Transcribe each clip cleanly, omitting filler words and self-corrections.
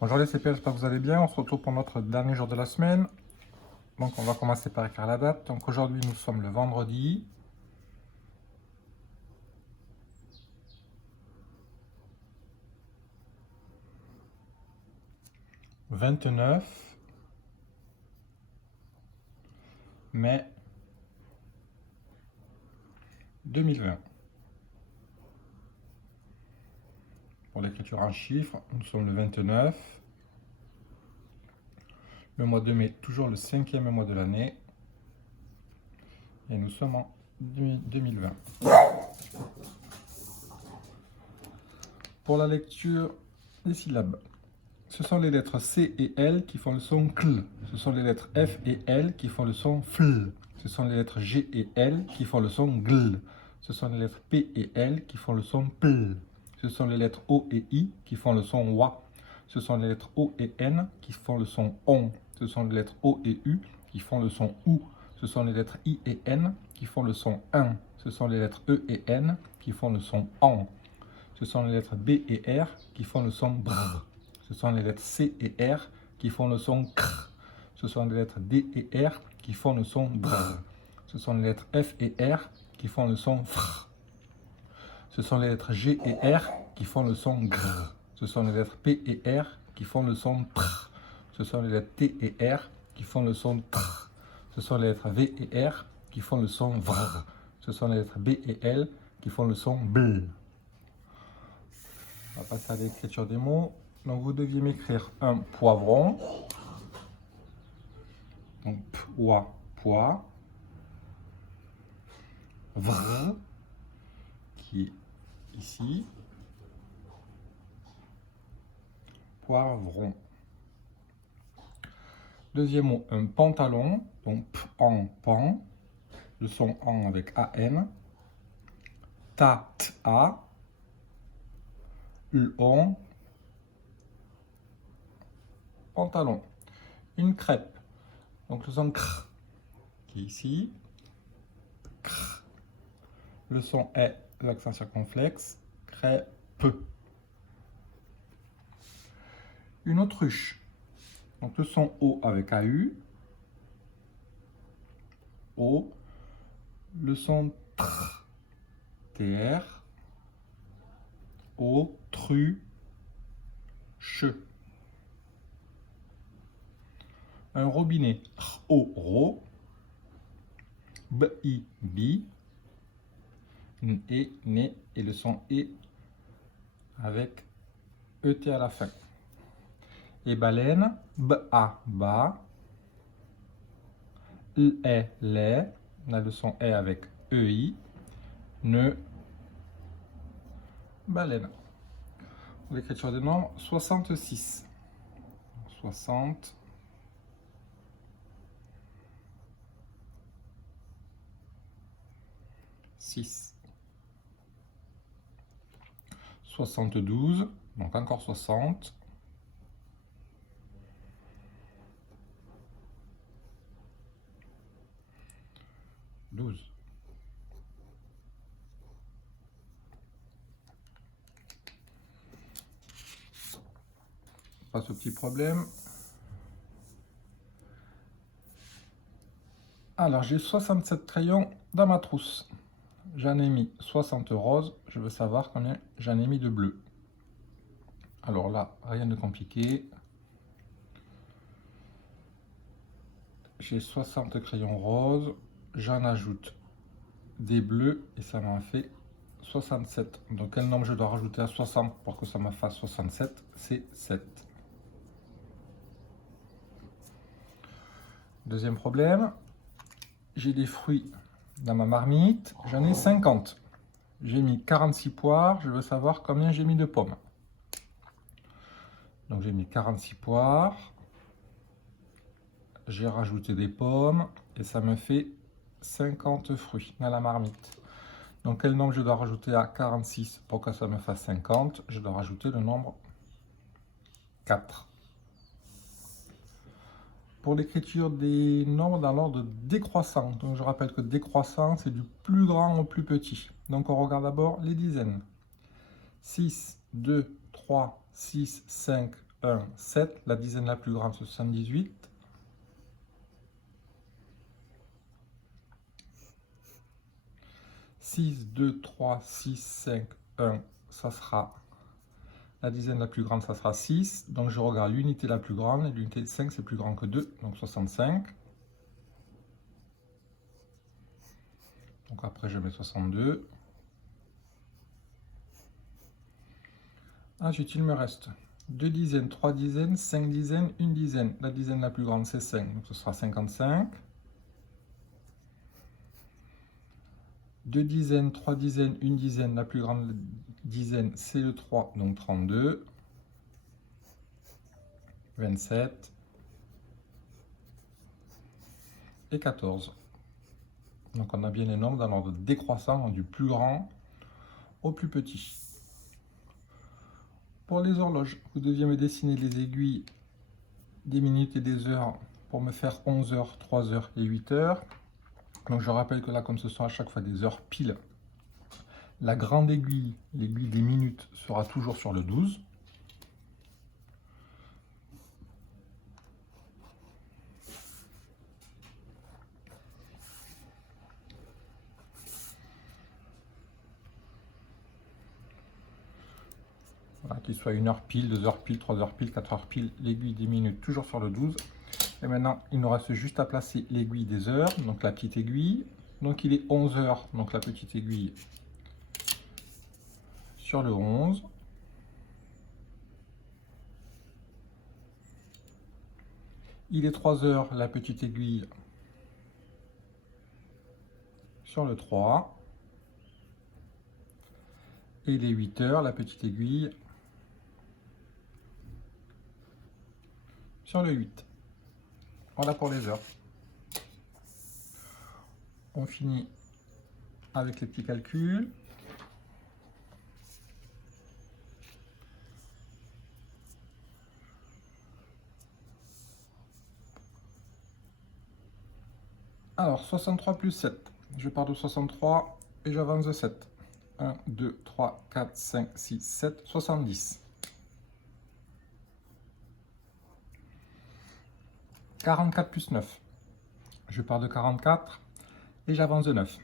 Bonjour les CP, j'espère que vous allez bien. On se retrouve pour notre dernier jour de la semaine. Donc on va commencer par écrire la date. Donc aujourd'hui nous sommes le vendredi 29 mai 2020. Pour l'écriture en chiffres, nous sommes le 29. Le mois de mai, toujours le 5e mois de l'année. Et nous sommes en 2020. Pour la lecture des syllabes, ce sont les lettres C et L qui font le son CL. Ce sont les lettres F et L qui font le son FL. Ce sont les lettres G et L qui font le son GL. Ce sont les lettres P et L qui font le son PL. Ce sont les lettres O et I qui font le son WA. Ce sont les lettres O et N qui font le son ON. Ce sont les lettres O et U qui font le son OU. Ce sont les lettres I et N qui font le son IN. Ce sont les lettres E et N qui font le son ON. Ce sont les lettres B et R qui font le son BR. Ce sont les lettres C et R qui font le son CR. Ce sont les lettres D et R qui font le son BR. Ce sont les lettres F et R qui font le son FR. Ce sont les lettres G et R qui font le son GR. Ce sont les lettres P et R qui font le son PR. Ce sont les lettres T et R qui font le son TR. Ce sont les lettres V et R qui font le son VR. Ce sont les lettres B et L qui font le son BL. On va passer à l'écriture des mots. Donc vous deviez m'écrire un poivron. Donc poids. Vr, qui est ici. Poivron. Deuxième mot, un pantalon. Donc pan. Le son en avec an. Ta, on. Pantalon. Une crêpe. Donc le son cr qui est ici. Cr. Le son est l'accent circonflexe. Crêpe. Une autruche. Donc le son O avec AU. O. Le son TR. TR. Autruche. Un robinet. Ro. Bi. Ne. Et le son E avec ET à la fin. Et baleine. Ba. Les. On a le son E avec EI. Ne. Baleine. L'écriture des nombres, 66. 60. 6. 72. Donc encore 60. 12. Pas ce petit problème. Alors j'ai 67 crayons dans ma trousse. J'en ai mis 60 roses. Je veux savoir combien j'en ai mis de bleu. Alors là, rien de compliqué. J'ai 60 crayons roses. J'en ajoute des bleus et ça m'en fait 67. Donc quel nombre je dois rajouter à 60 pour que ça me fasse 67? C'est 7. Deuxième problème. J'ai des fruits dans ma marmite. J'en ai 50. J'ai mis 46 poires. Je veux savoir combien j'ai mis de pommes. Donc j'ai mis 46 poires. J'ai rajouté des pommes et ça me fait 50 fruits dans la marmite. Donc quel nombre je dois rajouter à 46 pour que ça me fasse 50? Je dois rajouter le nombre 4. Pour l'écriture des nombres dans l'ordre décroissant, donc je rappelle que décroissant c'est du plus grand au plus petit. Donc on regarde d'abord les dizaines. 6, 2, 3, 6, 5, 1, 7. La dizaine la plus grande, 78. 6, 2, 3, 6, 5, 1, ça sera la dizaine la plus grande, ça sera 6. Donc je regarde l'unité la plus grande, et l'unité de 5 c'est plus grand que 2, donc 65. Donc après je mets 62. Ensuite il me reste 2 dizaines, 3 dizaines, 5 dizaines, 1 dizaine. La dizaine la plus grande c'est 5, donc ce sera 55. 2 dizaines, 3 dizaines, 1 dizaine, la plus grande dizaine c'est le 3, donc 32. 27 et 14. Donc on a bien les nombres dans l'ordre décroissant, du plus grand au plus petit. Pour les horloges, vous deviez me dessiner les aiguilles des minutes et des heures pour me faire 11 heures, 3 heures et 8 heures. Donc je rappelle que là, comme ce sont à chaque fois des heures pile, la grande aiguille, l'aiguille des minutes, sera toujours sur le 12. Voilà, qu'il soit 1 heure pile, 2 heures pile, 3 heures pile, 4 heures pile, l'aiguille des minutes toujours sur le 12. Et maintenant, il nous reste juste à placer l'aiguille des heures, donc la petite aiguille. Donc il est 11 heures, donc la petite aiguille sur le 11. Il est 3 heures, la petite aiguille sur le 3. Et il est 8 heures, la petite aiguille sur le 8. Voilà pour les heures. On finit avec les petits calculs. Alors, 63 plus 7. Je pars de 63 et j'avance de 7. 1, 2, 3, 4, 5, 6, 7, 70. 44 plus 9. Je pars de 44 et j'avance de 9.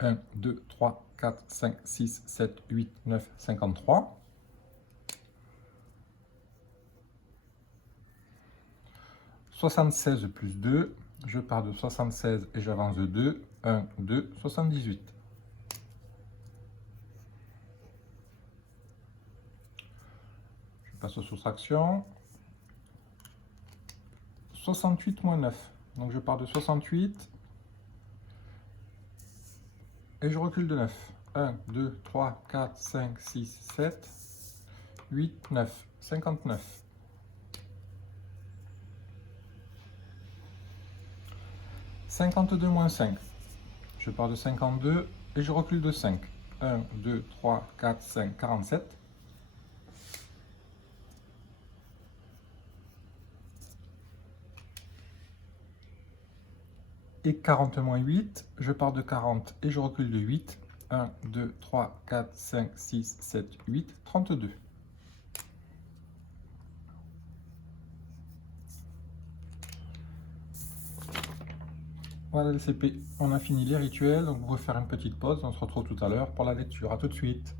1, 2, 3, 4, 5, 6, 7, 8, 9, 53. 76 plus 2. Je pars de 76 et j'avance de 2. 1, 2, 78. Je passe aux soustractions. 68 moins 9. Donc je pars de 68 et je recule de 9. 1, 2, 3, 4, 5, 6, 7, 8, 9. 59. 52 moins 5. Je pars de 52 et je recule de 5. 1, 2, 3, 4, 5, 47. Et 40 moins 8, je pars de 40 et je recule de 8. 1, 2, 3, 4, 5, 6, 7, 8, 32. Voilà le CP, on a fini les rituels, donc on va faire une petite pause, on se retrouve tout à l'heure pour la lecture. À tout de suite.